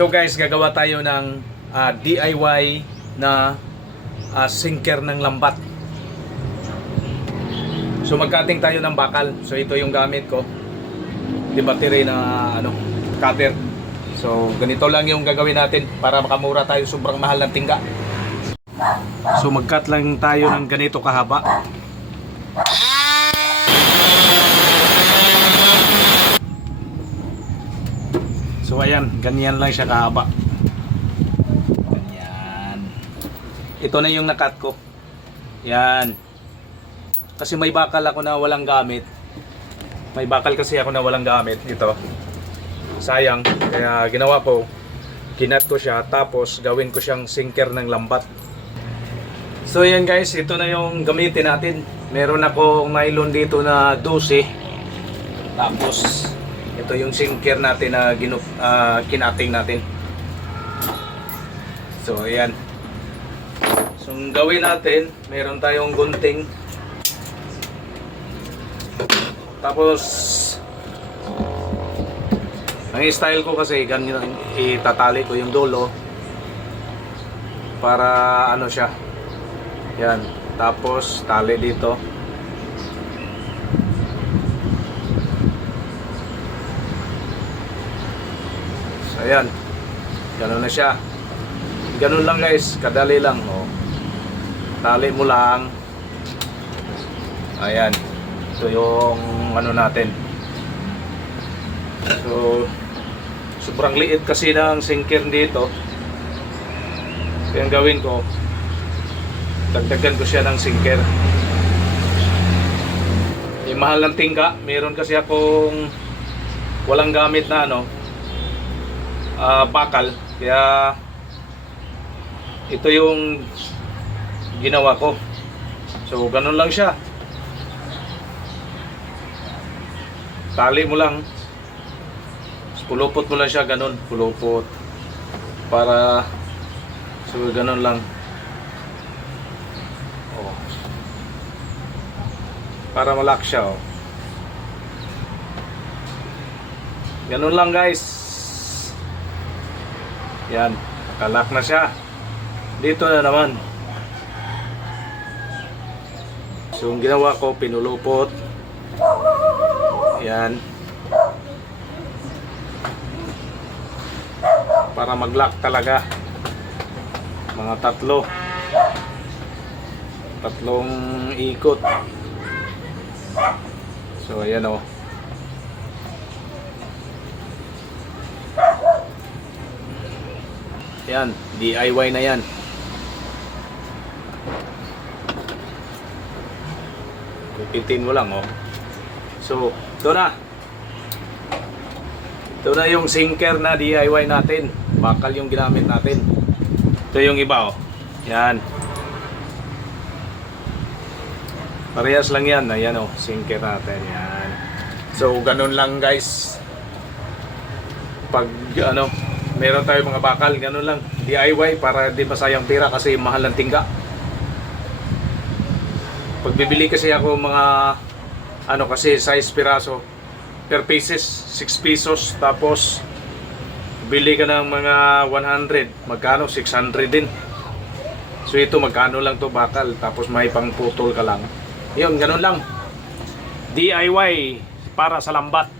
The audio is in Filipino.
So guys, gagawa tayo ng ah, DIY na ah, sinker ng lambat. So magkating tayo ng bakal. So ito yung gamit ko. Di battery na ano, cutter. So ganito lang yung gagawin natin para makamura tayo sobrang mahal ng tingga. So mag-cut lang tayo ng ganito kahaba. So ayan, ganyan lang siya kahaba. Ganyan. Ito na yung nakat ko. Yan. Kasi may bakal ako na walang gamit. May bakal kasi ako na walang gamit. Ito. Sayang. Kaya ginawa ko, kinat ko siya tapos gawin ko siyang sinker ng lambat. So yan guys, ito na yung gamitin natin. Meron akong nylon dito na 12. Tapos ito yung sinker natin na ginup, ah, kinating natin. So ayan. So ang gawin natin, meron tayong gunting. Tapos ang style ko kasi ganyan itatali ko yung dulo para ano siya. Yan. Tapos tali dito. So ayan. Ganun na siya. Ganun lang guys, kadali lang oh. Tali mo lang. Ayan. Ito yung ano natin. So sobrang liit kasi ng sinker dito. Kaya gawin ko, dagdagan ko siya ng sinker. Yung mahal ng tingka, meron kasi akong walang gamit na ano, ah, bakal. Kaya ito yung ginawa ko. So ganun lang siya. Tali mo lang. Pulupot mo lang siya ganun, pulupot. Para so ganun lang. Oh. Para malak siya oh. Ganun lang guys. Yan, kalak na siya. Dito na naman. So, yung ginawa ko, pinulupot. Yan. Para mag-lock talaga. Mga tatlo. Tatlong ikot. So, ayan o. Yan, DIY na yan. Kupitin mo lang, oh. So, ito na. Ito na yung sinker na DIY natin. Bakal yung ginamit natin. Ito yung iba, oh. Yan. Parehas lang yan. Ayan, oh. Sinker natin. Yan. So, ganun lang, guys. Pag, ano, meron tayo mga bakal, ganun lang. DIY para di masayang pira kasi mahal ng tingga. Pag bibili kasi ako mga ano kasi size piraso. Per pieces 6 pesos. Tapos bili ka ng mga 100 magkano? 600 din. So ito magkano lang to bakal? Tapos may pang putol ka lang. Yun ganun lang. DIY para sa lambat